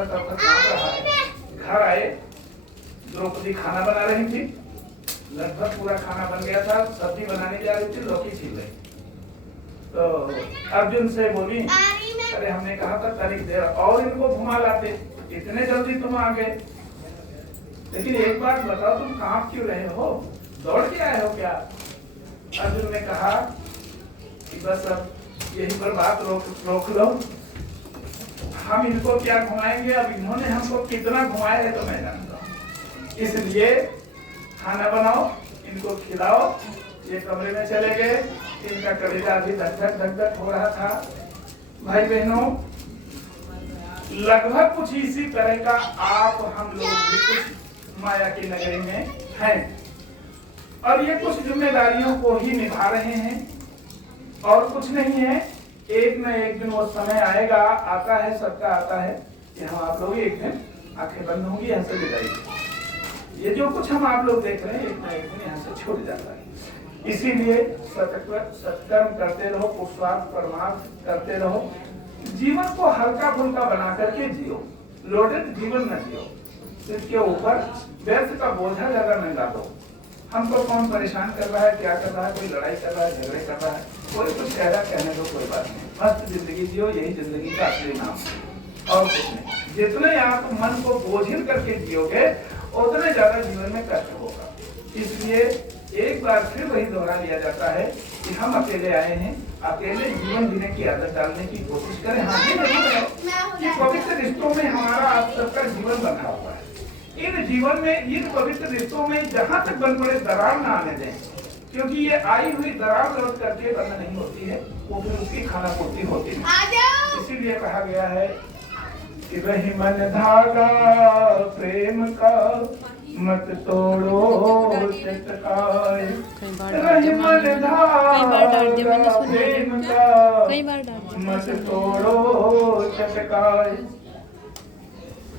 तब तक काम रहा है। घर आए, द्रौपदी खाना बना रही थी, लगभग पूरा खाना बन गया था, सब्जी बनाने जा रही थी, लौकी छील रही। तो अर्जुन से बोली, अरे हमने कहा था तनिक देर और इनको घुमा लाते, इतने जल्दी तुम आ गए। लेकिन एक बात बताओ, तुम कांप क्यों रहे हो, दौड़ के आए हो क्या? अर्जुन ने कहा कि बस अब यही पर बात रोक लो, हम इनको क्या घुमाएंगे, अब इन्होंने हमको कितना घुमाया है तो मैं जानता हूँ। इसलिए खाना बनाओ, इनको खिलाओ। ये कमरे में चले गए, इनका कलेजा भी धक धक हो रहा था। भाई बहनों, लगभग कुछ इसी तरह का आप हम लोग भी कुछ माया की नगरी में हैं, और ये कुछ जिम्मेदारियों को ही निभा रहे हैं और कुछ नहीं है। एक न एक दिन वो समय आएगा, आता है, सबका आता है कि हम आप लोग एक दिन आंखें बंद होंगी, यहाँ से विदाई। ये जो कुछ हम आप लोग देख रहे हैं, एक न एक दिन यहाँ से छूट जाता है। इसीलिए सत्कर्म करते रहो, पुरुषार्थ परमार्थ करते रहो, जीवन को हल्का फुल्का बना करके जियो, लोडेड जीवन न जियो। इसके ऊपर व्यर्थ का बोझा ज्यादा न डालो। हमको कौन परेशान कर रहा है, क्या कर रहा है, कोई लड़ाई कर रहा है, झगड़े कर रहा है, कोई कुछ कह रहा है, कहने दो, कोई बात नहीं। मस्त जिंदगी जियो, यही जिंदगी का असली नाम है और कुछ नहीं। जितने आप मन को बोझिल करके जियोगे, उतने ज्यादा जीवन में कष्ट होगा। इसलिए एक बार फिर वही दोहरा लिया जाता है कि हम अकेले आए हैं, अकेले जीवन जीने की आदत डालने की कोशिश करें। हाँ, ये नहीं है कि पवित्र रिश्तों में हमारा आप सबका जीवन बंधा हुआ है। इन जीवन में, इन पवित्र रिश्तों में जहाँ तक बन पड़े दरार ना आने दें, क्योंकि ये आई हुई दरार लौट करके बंद नहीं होती है, वो फिर उसकी खाना पूर्ति होती है। इसीलिए कहा गया है कि रही मन धागा प्रेम का, मत तोड़ो चटकाए। रही मन धागा प्रेम का, मत तोड़ो चटकाए।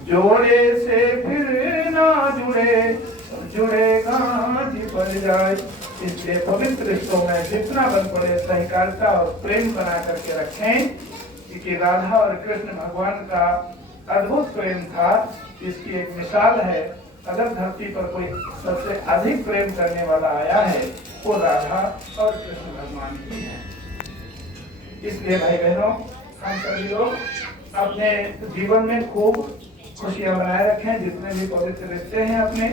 जोड़े से फिर ना जुड़े, जुड़े गांठ पड़ जाए। इसलिए पवित्र रिश्तों में जितना बन पड़े सहकारिता और प्रेम बना करके रखें, क्योंकि राधा और कृष्ण भगवान का अद्भुत प्रेम था। इसकी एक मिसाल है, अगर धरती पर कोई सबसे अधिक प्रेम करने वाला आया है, वो राधा और कृष्ण भगवान ही है। इसलिए भाई बहनों, हम सभी लोग अपने जीवन में खूब खुशियां बनाए रखें। जितने भी पवित्र रिश्ते हैं, अपने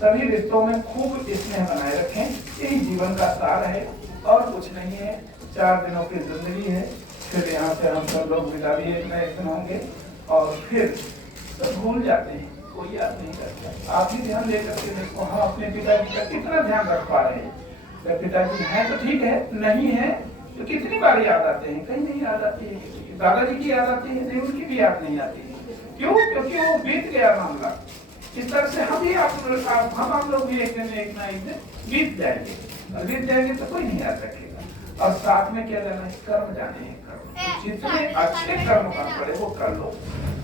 सभी रिश्तों में खूब स्नेह बनाए रखें। यही जीवन का सार है और कुछ नहीं है। 4 दिनों की जिंदगी है, फिर यहाँ से हम सब लोग विदा भी एक न एक दिन होंगे और फिर सब भूल जाते हैं, कोई याद नहीं करता। आप ही ध्यान देकर के देखो, हम अपने पिताजी का कितना ध्यान रख पा रहे हैं। जब पिताजी हैं तो ठीक है, नहीं है तो कितनी बार याद आते हैं, कहीं नहीं याद आती है। दादाजी की याद आती है, नहीं, उनकी भी याद नहीं आती है। क्यों? क्योंकि वो बीत गया मामला। इस तरह से हम लोग भी एक दिन एक ना एक दिन बीत जाएंगे, और बीत जाएंगे तो कोई नहीं याद रखेगा। और साथ में क्या जाना है, कर्म जाने हैं। कर्म, जितने अच्छे कर्म कर पड़े वो कर लो,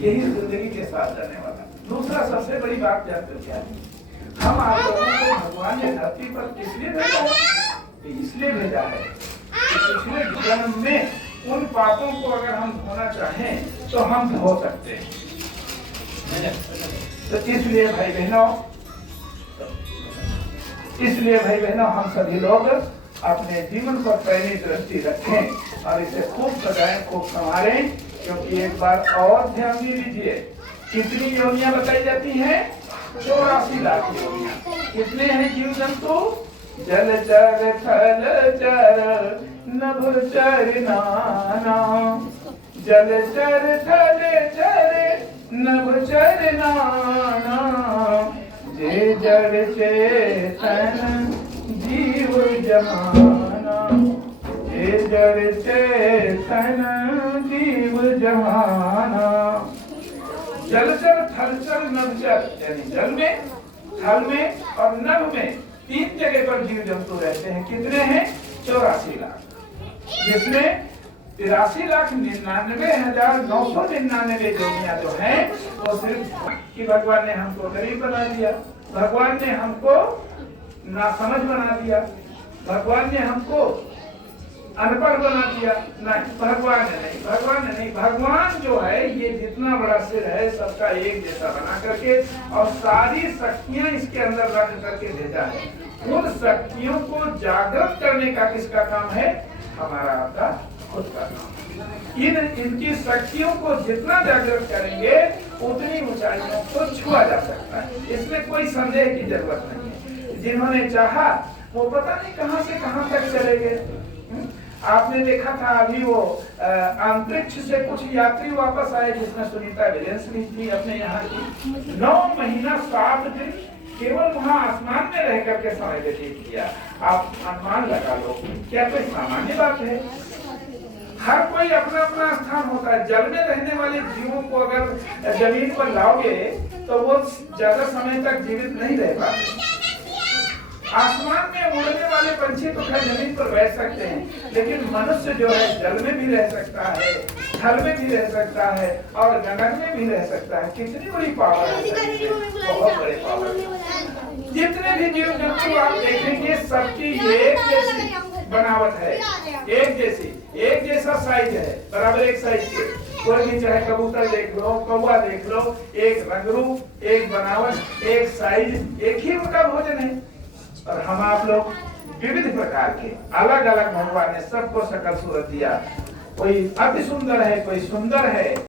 यही जिंदगी के साथ जाने वाला। दूसरा सबसे बड़ी बात जानते हो क्या है? हम आप लोगों को भगवान ने धरती पर किस लिए भेजा है? इसलिए भेजा है कि पिछले जन्म में उन पापों को अगर हम धोना चाहें तो हम धो सकते हैं। तो इसलिए भाई बहनों, हम सभी लोग अपने जीवन पर पैनी दृष्टि रखें और इसे खूब सजाएं, खूब संवारें। क्योंकि एक बार और ध्यान दे लीजिए, कितनी योनियां बताई जाती हैं? 84 लाख योनियां। कितने हैं जीव जंतु? जलचर थलचर नभचर नाना, जलचर थलचर नभचर नाना, जे जड़ चेतन जीव जहाना, जे जड़ चेतन जीव जहाना। जलचर थलचर नभचर, यानी जल में, थल में और नभ में 3 जगह पर जीव जंतु रहते हैं। कितने हैं? 84 लाख, जिसमें 83,99,999 योनियां जो हैं वो सिर्फ कि भगवान ने हमको गरीब बना दिया, भगवान ने हमको नासमझ बना दिया, भगवान ने हमको अनपढ़ बना दिया। नहीं, भगवान ने नहीं, भगवान जो है ये जितना बड़ा सिर है सबका एक जैसा बना करके और सारी शक्तियां इसके अंदर रख करके भेजा है। उन शक्तियों को जागृत करने का किसका काम है? हमारा आपका खुद का काम। इनकी शक्तियों को जितना जागृत करेंगे उतनी ऊंचाइयों को छुआ जा सकता है, इसमें कोई संदेह की जरूरत नहीं है। जिन्होंने चाहा वो पता नहीं कहां से कहां तक चले गए। आपने देखा था अभी वो अंतरिक्ष से कुछ यात्री वापस आए, जिसमें सुनीता विलियम्स भी थी अपने यहाँ की। 9 महीना 7 दिन केवल वहाँ आसमान में रह करके समय व्यतीत किया। आप अनुमान लगा लो, क्या कोई सामान्य बात है? हर कोई अपना अपना स्थान होता है। जल में रहने वाले जीवों को अगर जमीन पर लाओगे तो वो ज्यादा समय तक जीवित नहीं रह पाते। आसमान में उड़ने वाले पंछी तो खैर जमीन पर बैठ सकते हैं, लेकिन मनुष्य जो है जल में भी रह सकता है, थल में भी रह सकता है और गगन में भी रह सकता है। कितनी बड़ी पावर है, बहुत बड़े पावर। जितने भी जीव जंतु आप देखेंगे सबकी एक जैसी बनावट है, एक जैसा साइज है, बराबर एक साइज के। कोई भी चाहे कबूतर देख लो, कौवा देख लो, एक रंग रूप, एक बनावट, एक साइज, एक ही उनका भोजन है। और हम आप लोग विविध प्रकार के अलग अलग भगवान ने सबको सकल सूरत दिया। कोई अति सुंदर है, कोई सुंदर है।